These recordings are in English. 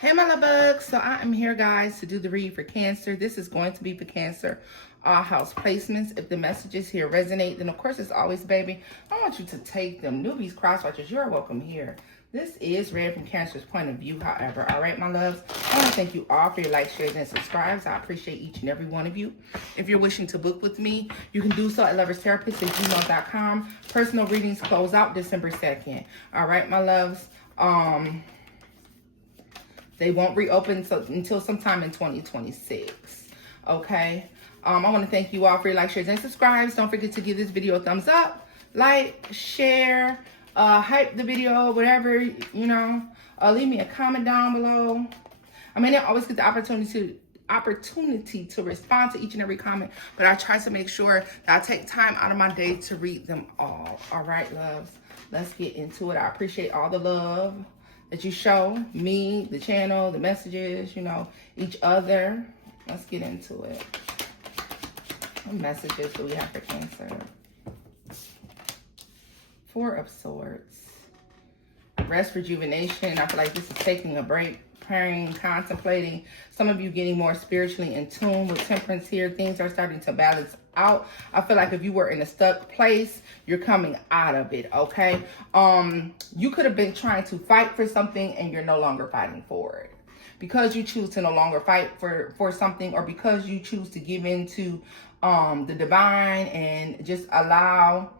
Hey my love bugs, so I am here guys to do the read for Cancer. This is going to be for Cancer house placements. If the messages here resonate, then of course as always baby, I want you to take them. Newbies, cross-watchers, you're welcome here. This is read from Cancer's point of view, however. All right, my loves, I want to thank you all for your likes, shares, and subscribes. I appreciate each and every one of you. If you're wishing to book with me, you can do so at loverstherapist@gmail.com. Personal readings close out December 2nd. All right, my loves. They won't reopen until sometime in 2026. Okay. I want to thank you all for your likes, shares, and subscribes. Don't forget to give this video a thumbs up, like, share, hype the video, whatever, you know. Leave me a comment down below. I may not always get the opportunity to respond to each and every comment, but I try to make sure that I take time out of my day to read them all. All right, loves. Let's get into it. I appreciate all the love that you show me, the channel, the messages, you know, each other. Let's get into it. What messages do we have for Cancer? Four of Swords. Rest, rejuvenation. I feel like this is taking a break, praying, contemplating. Some of you getting more spiritually in tune with Temperance here. Things are starting to balance out. I feel like if you were in a stuck place, you're coming out of it, okay? You could have been trying to fight for something and you're no longer fighting for it. Because you choose to no longer fight for something, or because you choose to give into the divine and just allow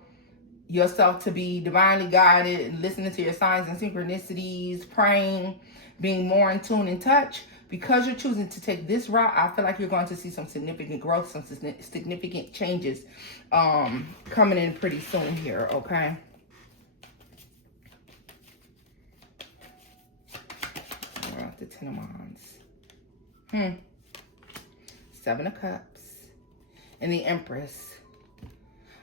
yourself to be divinely guided, listening to your signs and synchronicities, praying, being more in tune and touch. Because you're choosing to take this route, I feel like you're going to see some significant growth, some significant changes coming in pretty soon here, okay? We're off the Ten of Wands. Seven of Cups. And the Empress.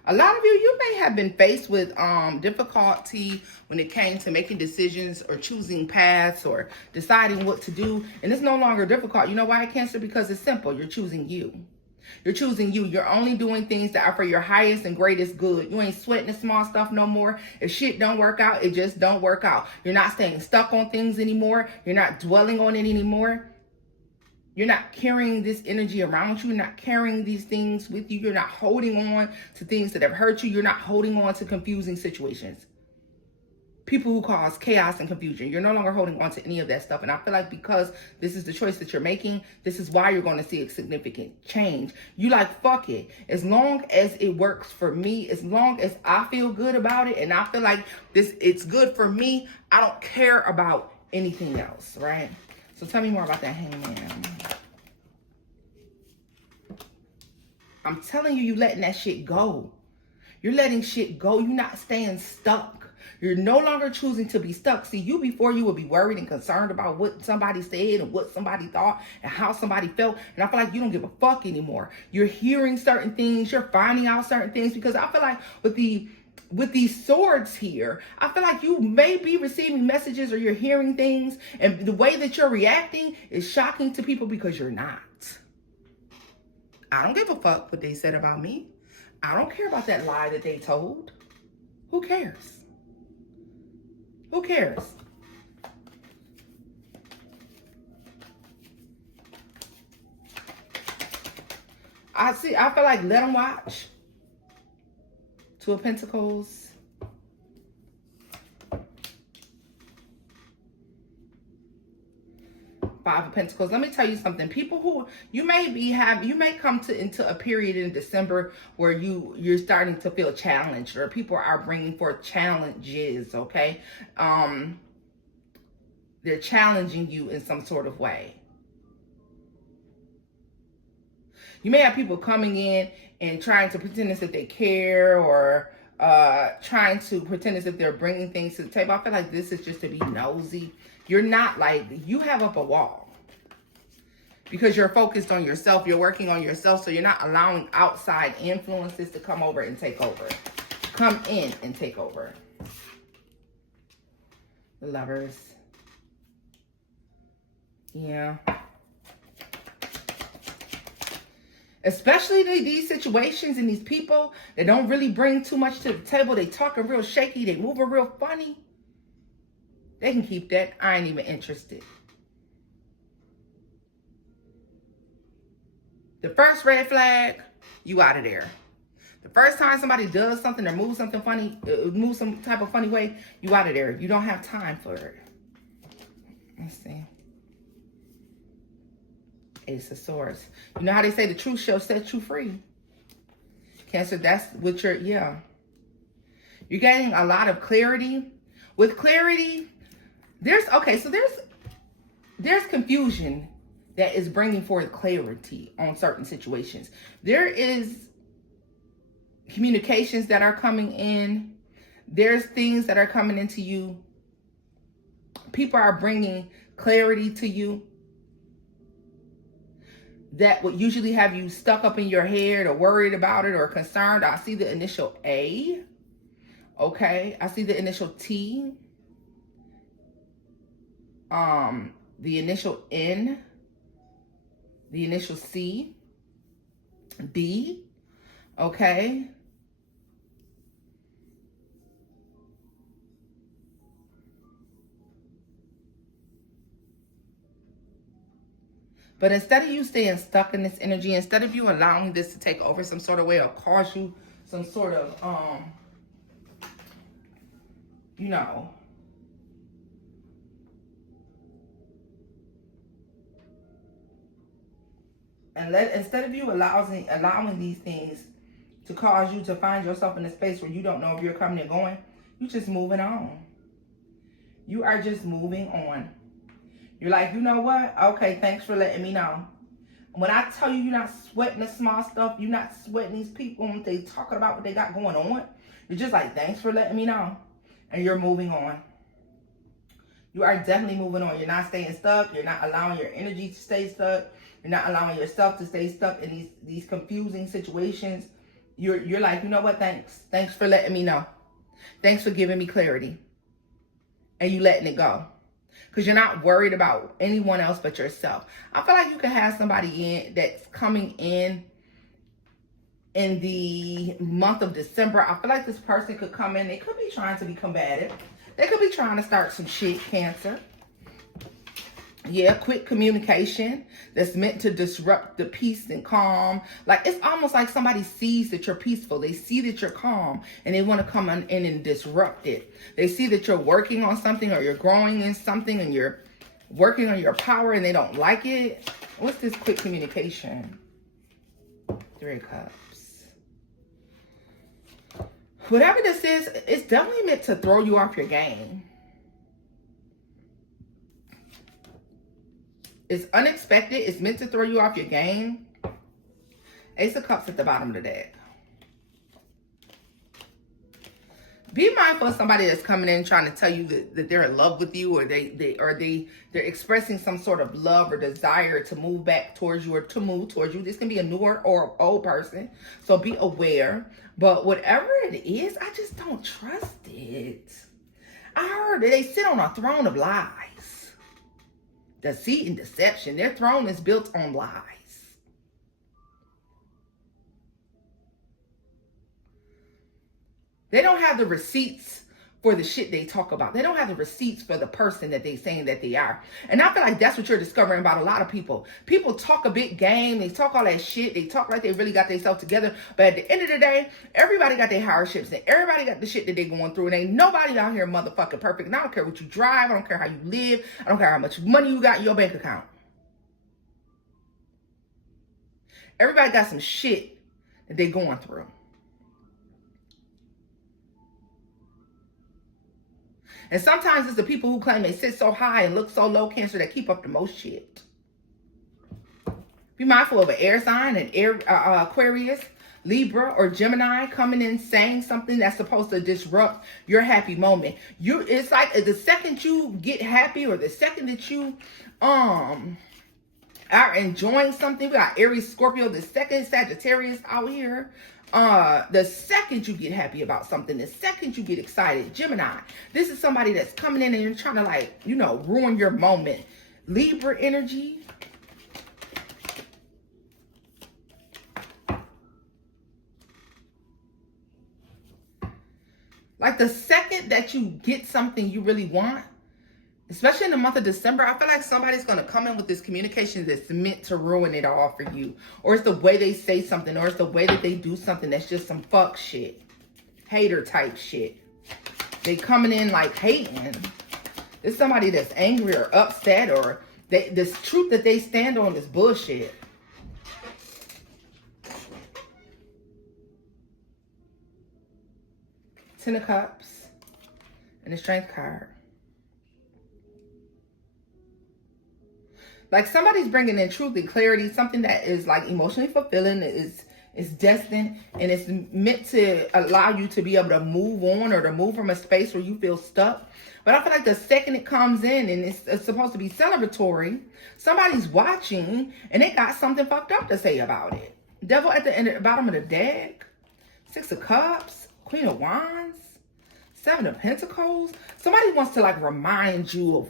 A lot of you may have been faced with difficulty when it came to making decisions or choosing paths or deciding what to do. And it's no longer difficult. You know why, Cancer? Because it's simple. You're choosing you. You're choosing you. You're only doing things that are for your highest and greatest good. You ain't sweating the small stuff no more. If shit don't work out, it just don't work out. You're not staying stuck on things anymore. You're not dwelling on it anymore. You're not carrying this energy around you. You're not carrying these things with you. You're not holding on to things that have hurt you. You're not holding on to confusing situations. People who cause chaos and confusion. You're no longer holding on to any of that stuff. And I feel like because this is the choice that you're making, this is why you're going to see a significant change. You like, fuck it. As long as it works for me, as long as I feel good about it, and I feel like it's good for me, I don't care about anything else, right? So tell me more about that Hangman. I'm telling you, you letting that shit go. You're letting shit go. You're not staying stuck. You're no longer choosing to be stuck. See, you before you would be worried and concerned about what somebody said and what somebody thought and how somebody felt. And I feel like you don't give a fuck anymore. You're hearing certain things. You're finding out certain things, because I feel like with these swords here, I feel like you may be receiving messages or you're hearing things, and the way that you're reacting is shocking to people because you're not. I don't give a fuck what they said about me. I don't care about that lie that they told. Who cares? Who cares? I feel like let them watch. Two of Pentacles. Five of Pentacles. Let me tell you something. People who you may come into a period in December where you're starting to feel challenged, or people are bringing forth challenges, okay? They're challenging you in some sort of way. You may have people coming in and trying to pretend as if they care, or trying to pretend as if they're bringing things to the table. I feel like this is just to be nosy. You're not, like, you have up a wall because you're focused on yourself. You're working on yourself, so you're not allowing outside influences to come over and take over. Come in and take over. The Lovers. Yeah. Especially these situations and these people that don't really bring too much to the table. They talking real shaky. They moving real funny. They can keep that. I ain't even interested. The first red flag, you out of there. The first time somebody does something or moves something funny, moves some type of funny way, you out of there. You don't have time for it. Let's see. Ace of Swords. You know how they say the truth shall set you free. Cancer, that's what you're, yeah. You're getting a lot of clarity. With clarity, there's confusion that is bringing forth clarity on certain situations. There is communications that are coming in. There's things that are coming into you. People are bringing clarity to you that would usually have you stuck up in your head or worried about it or concerned. I see the initial A. Okay. I see the initial T. The initial N. The initial C, B, okay. But instead of you staying stuck in this energy, instead of you allowing this to take over some sort of way or cause you some sort of, you know, and instead of you allowing these things to cause you to find yourself in a space where you don't know if you're coming and going, you're just moving on. You are just moving on. You're like, you know what? Okay, thanks for letting me know. When I tell you you're not sweating the small stuff, you're not sweating these people when they talking about what they got going on, you're just like, thanks for letting me know. And you're moving on. You are definitely moving on. You're not staying stuck. You're not allowing your energy to stay stuck. You're not allowing yourself to stay stuck in these confusing situations. You're like, you know what? Thanks for letting me know. Thanks for giving me clarity. And you letting it go. Because you're not worried about anyone else but yourself. I feel like you could have somebody in that's coming in the month of December. I feel like this person could come in. They could be trying to be combative. They could be trying to start some shit, Cancer. Yeah, quick communication that's meant to disrupt the peace and calm. Like, it's almost like somebody sees that you're peaceful. They see that you're calm and they want to come in and disrupt it. They see that you're working on something or you're growing in something and you're working on your power and they don't like it. What's this quick communication? 3 of Cups. Whatever this is, it's definitely meant to throw you off your game. It's unexpected. It's meant to throw you off your game. Ace of Cups at the bottom of the deck. Be mindful of somebody that's coming in trying to tell you that they're in love with you, or they're expressing some sort of love or desire to move back towards you or to move towards you. This can be a newer or old person, so be aware. But whatever it is, I just don't trust it. I heard that they sit on a throne of lies. Deceit and deception. Their throne is built on lies. They don't have the receipts for the shit they talk about. They don't have the receipts for the person that they saying that they are. And I feel like that's what you're discovering about a lot of people. People talk a big game. They talk all that shit. They talk like they really got themselves together. But at the end of the day, everybody got their hardships and everybody got the shit that they're going through. And ain't nobody out here motherfucking perfect. And I don't care what you drive. I don't care how you live. I don't care how much money you got in your bank account. Everybody got some shit that they're going through. And sometimes it's the people who claim they sit so high and look so low, Cancer, that keep up the most shit. Be mindful of an air sign, Aquarius, Libra, or Gemini coming in saying something that's supposed to disrupt your happy moment. It's like the second you get happy or the second that you are enjoying something. We got Aries, Scorpio, the second Sagittarius out here. The second you get happy about something, the second you get excited, Gemini, this is somebody that's coming in and you're trying to, like, you know, ruin your moment. Libra energy. Like the second that you get something you really want, Especially in the month of December, I feel like somebody's going to come in with this communication that's meant to ruin it all for you. Or it's the way they say something, or it's the way that they do something that's just some fuck shit. Hater type shit. They coming in like hating. It's somebody that's angry or upset, or this truth that they stand on is bullshit. Ten of Cups and the Strength card. Like somebody's bringing in truth and clarity, something that is like emotionally fulfilling, is destined, and it's meant to allow you to be able to move on or to move from a space where you feel stuck. But I feel like the second it comes in and it's supposed to be celebratory, somebody's watching and they got something fucked up to say about it. Devil at the bottom of the deck, Six of Cups, Queen of Wands, Seven of Pentacles. Somebody wants to like remind you of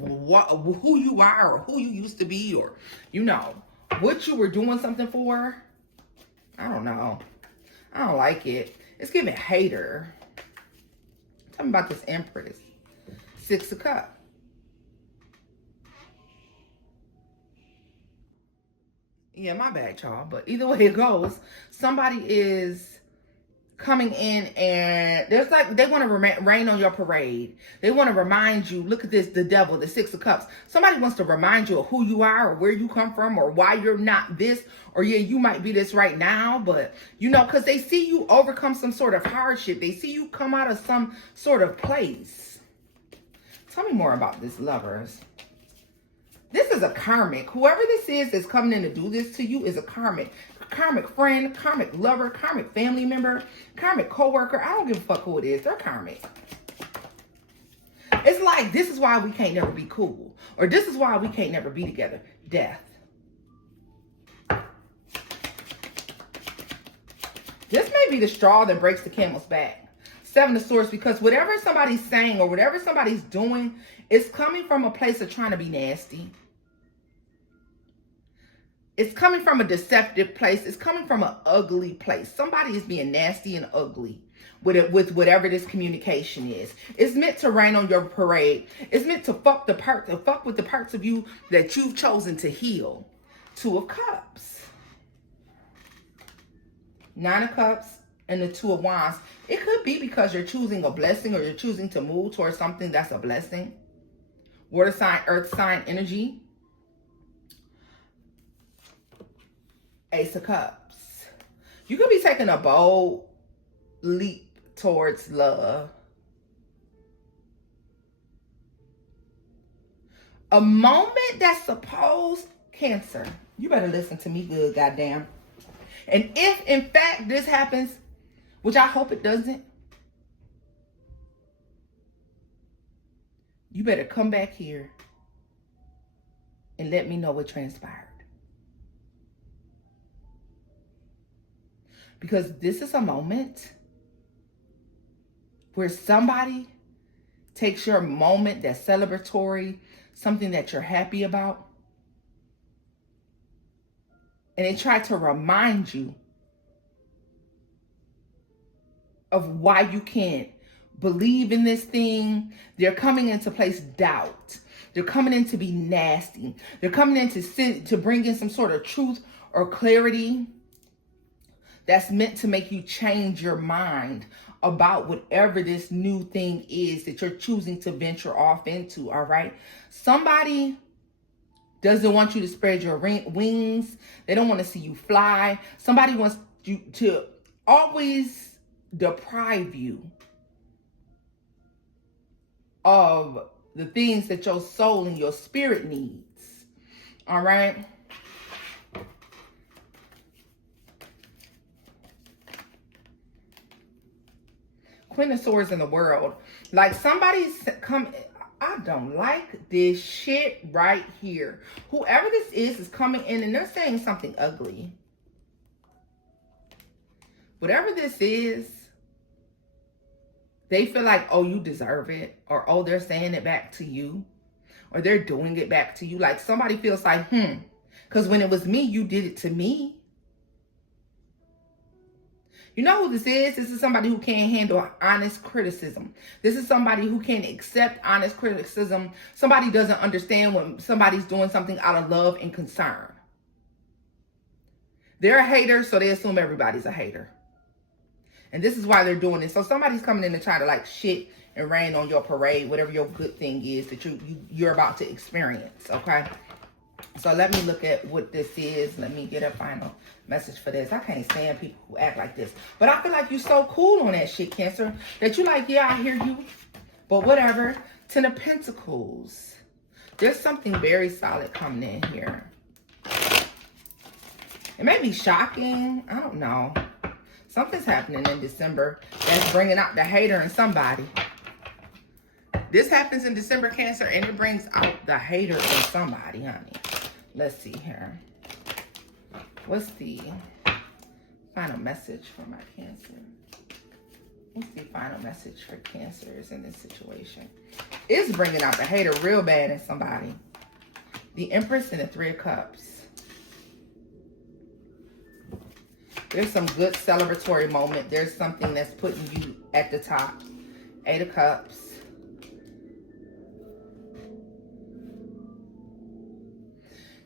who you are, or who you used to be, or you know what you were doing something for. I don't know. I don't like it. It's giving hater. Tell me about this Empress. Six of Cups. Yeah, my bad, y'all. But either way it goes, somebody is coming in and there's like, they want to rain on your parade. They want to remind you, look at this, the devil, the Six of Cups. Somebody wants to remind you of who you are, or where you come from, or why you're not this, or yeah, you might be this right now, but you know, because they see you overcome some sort of hardship. They see you come out of some sort of place. Tell me more about this, lovers. This is a karmic. Whoever this is that's coming in to do this to you is a karmic. Karmic friend, karmic lover, karmic family member, karmic co-worker. I don't give a fuck who it is. They're karmic. It's like, this is why we can't never be cool. Or this is why we can't never be together. Death. This may be the straw that breaks the camel's back. Seven of Swords, because whatever somebody's saying or whatever somebody's doing is coming from a place of trying to be nasty. It's coming from a deceptive place. It's coming from an ugly place. Somebody is being nasty and ugly with whatever this communication is. It's meant to rain on your parade. It's meant to fuck with the parts of you that you've chosen to heal. Two of Cups. Nine of Cups and the Two of Wands. It could be because you're choosing a blessing, or you're choosing to move towards something that's a blessing. Water sign, earth sign energy. Ace of Cups. You could be taking a bold leap towards love. A moment that's supposed, Cancer. You better listen to me good, goddamn. And if in fact this happens, which I hope it doesn't, you better come back here and let me know what transpired. Because this is a moment where somebody takes your moment that's celebratory, something that you're happy about, and they try to remind you of why you can't believe in this thing. They're coming in to place doubt. They're coming in to be nasty. They're coming in to bring in some sort of truth or clarity that's meant to make you change your mind about whatever this new thing is that you're choosing to venture off into, all right? Somebody doesn't want you to spread your wings. They don't want to see you fly. Somebody wants you to always deprive you of the things that your soul and your spirit needs, all right? Queen of Swords in the World. Like somebody's come, I don't like this shit right here. Whoever this is coming in and they're saying something ugly. Whatever this is, they feel like, oh, you deserve it. Or, oh, they're saying it back to you. Or they're doing it back to you. Like somebody feels like, because when it was me, you did it to me. You know who this is? This is somebody who can't handle honest criticism. This is somebody who can't accept honest criticism. Somebody doesn't understand when somebody's doing something out of love and concern. They're a hater, so they assume everybody's a hater. And this is why they're doing this. So somebody's coming in to try to like shit and rain on your parade, whatever your good thing is that you're about to experience, okay? So let me look at what this is. Let me get a final message for this. I can't stand people who act like this. But I feel like you're so cool on that shit, Cancer, that you're like, yeah, I hear you. But whatever. Ten of Pentacles. There's something very solid coming in here. It may be shocking. I don't know. Something's happening in December that's bringing out the hater in somebody. This happens in December, Cancer, and it brings out the hater in somebody, honey. Let's see here. What's the final message for my Cancer? What's the final message for Cancers in this situation? It's bringing out the hater real bad in somebody. The Empress and the Three of Cups. There's some good celebratory moment. There's something that's putting you at the top. Eight of Cups.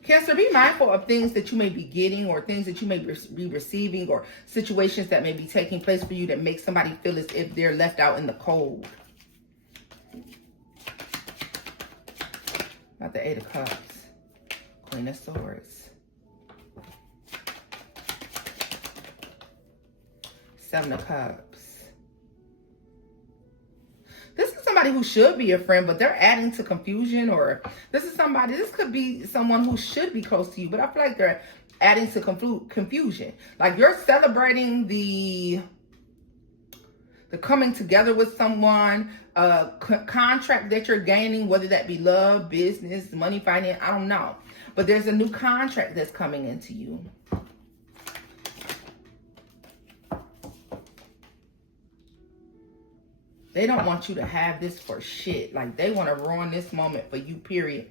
Cancer, be mindful of things that you may be getting or things that you may be receiving or situations that may be taking place for you that make somebody feel as if they're left out in the cold. About the Eight of Cups. Queen of Swords. Seven of Cups. This is somebody who should be a friend, but they're adding to confusion, or this could be someone who should be close to you, but I feel like they're adding to confusion. Like you're celebrating the coming together with someone, contract that you're gaining, whether that be love, business, money, finance, I don't know. But there's a new contract that's coming into you. They don't want you to have this for shit. Like, they want to ruin this moment for you, period.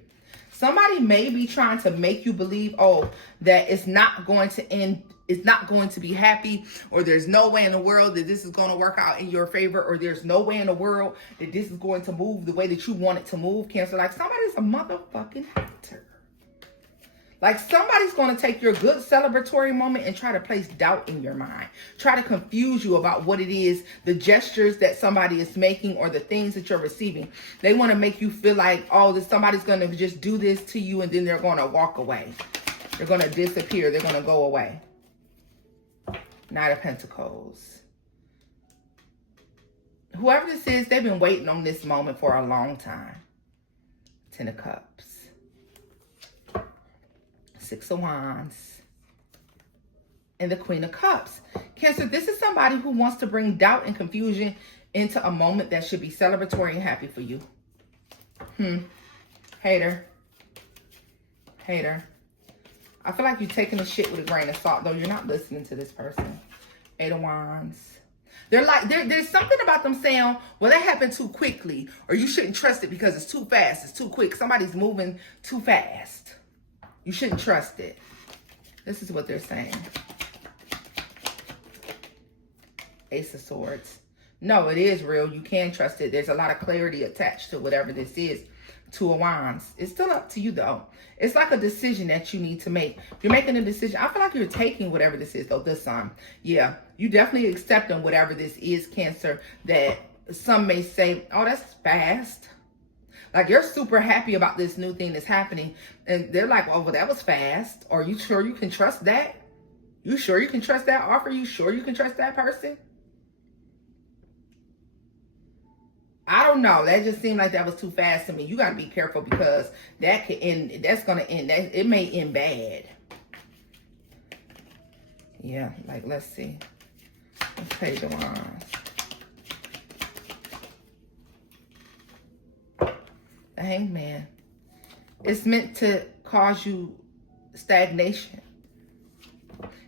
Somebody may be trying to make you believe, oh, that it's not going to end, it's not going to be happy, or there's no way in the world that this is going to work out in your favor, or there's no way in the world that this is going to move the way that you want it to move, Cancer. Like, somebody's a motherfucking hater. Like, somebody's going to take your good celebratory moment and try to place doubt in your mind. Try to confuse you about what it is, the gestures that somebody is making or the things that you're receiving. They want to make you feel like, oh, somebody's going to just do this to you and then they're going to walk away. They're going to disappear. They're going to go away. Knight of Pentacles. Whoever this is, they've been waiting on this moment for a long time. Ten of Cups. Six of Wands, and the Queen of Cups. Cancer, this is somebody who wants to bring doubt and confusion into a moment that should be celebratory and happy for you. Hater. Hater. I feel like you're taking the shit with a grain of salt, though. You're not listening to this person. Eight of Wands. They're like, there's something about them saying, well, that happened too quickly, or you shouldn't trust it because it's too fast, it's too quick. Somebody's moving too fast. You shouldn't trust it. This is what they're saying. Ace of Swords. No, it is real. You can trust it. There's a lot of clarity attached to whatever this is. Two of Wands. It's still up to you, though. It's like a decision that you need to make. You're making a decision. I feel like you're taking whatever this is, though, this time. Yeah, you definitely accepting whatever this is, Cancer, that some may say, oh, that's fast. Like, you're super happy about this new thing that's happening. And they're like, oh, well, that was fast. Are you sure you can trust that? You sure you can trust that offer? You sure you can trust that person? I don't know. That just seemed like that was too fast to me. You got to be careful because that could end. That's going to end. It may end bad. Yeah, like, let's see. Let's Page of Wands. The Hanged Man. It's meant to cause you stagnation.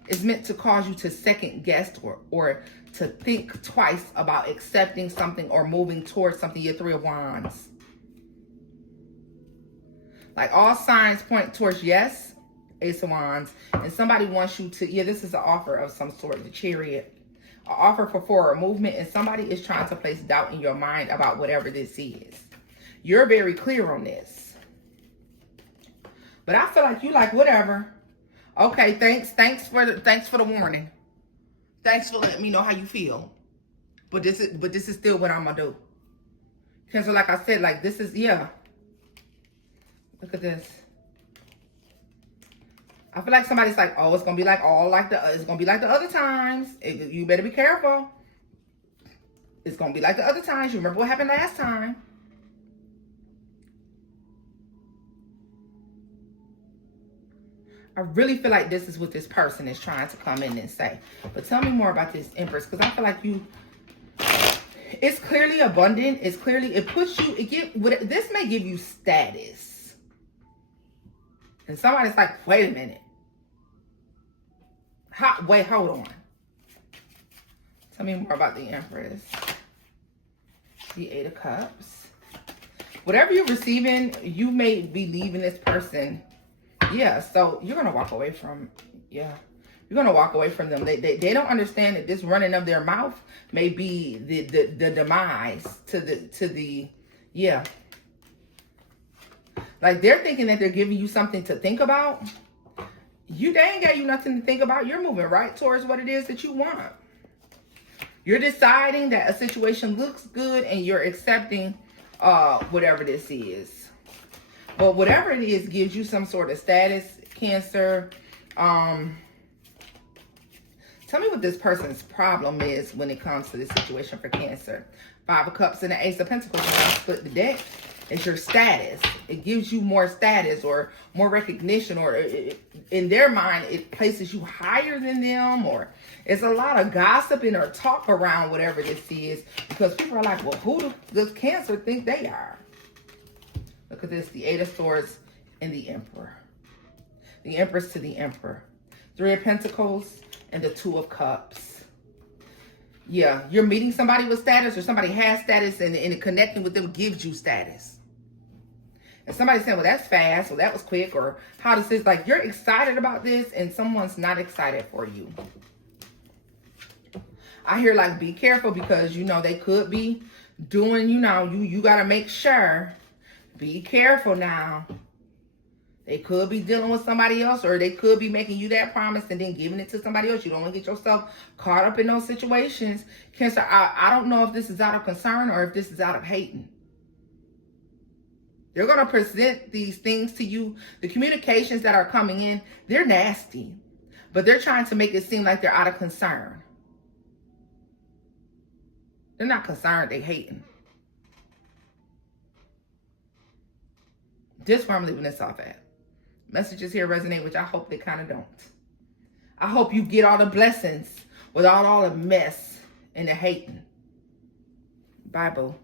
It's meant to cause you to second guess or to think twice about accepting something or moving towards something. Your Three of Wands. Like, all signs point towards yes, Ace of Wands. And somebody wants you to, yeah, this is an offer of some sort, the Chariot. an offer for forward movement, and somebody is trying to place doubt in your mind about whatever this is. You're very clear on this. But I feel like you like whatever. Okay, thanks for the warning. Thanks for letting me know how you feel. But this is still what I'm gonna do. Cancer, like I said, like this is, yeah. Look at this. I feel like somebody's like, oh, it's gonna be like it's gonna be like the other times. You better be careful. It's gonna be like the other times. You remember what happened last time. I really feel like this is what this person is trying to come in and say. But tell me more about this Empress, because I feel like it's clearly abundant. It's clearly, this may give you status. And somebody's like, wait a minute. Wait, hold on. Tell me more about the Empress. The Eight of Cups. Whatever you're receiving, you may be leaving this person. Yeah, so you're going to walk away from, you're going to walk away from them. They don't understand that this running of their mouth may be the demise to the, yeah. Like they're thinking that they're giving you something to think about. They ain't got you nothing to think about. You're moving right towards what it is that you want. You're deciding that a situation looks good and you're accepting whatever this is. But whatever it is gives you some sort of status, Cancer. Tell me what this person's problem is when it comes to this situation for Cancer. Five of Cups and the Ace of Pentacles. When I split the deck, it's your status. It gives you more status or more recognition, or in their mind, it places you higher than them, or it's a lot of gossiping or talk around whatever this is, because people are like, well, who does Cancer think they are? Look at this, the Eight of Swords and the Emperor. The Empress to the Emperor. Three of Pentacles and the Two of Cups. Yeah, you're meeting somebody with status, or somebody has status, and connecting with them gives you status. And somebody's saying, well, that's fast, or that was quick, or how does this, like, you're excited about this, and someone's not excited for you. I hear, like, be careful, because, they could be doing, you got to make sure. Be careful now. They could be dealing with somebody else, or they could be making you that promise and then giving it to somebody else. You don't want to get yourself caught up in those situations. Cancer, I don't know if this is out of concern or if this is out of hating. They're going to present these things to you. The communications that are coming in, they're nasty, but they're trying to make it seem like they're out of concern. They're not concerned, they're hating. Just where I'm leaving this off at. Messages here resonate, which I hope they kind of don't. I hope you get all the blessings without all the mess and the hating. Bye, boo.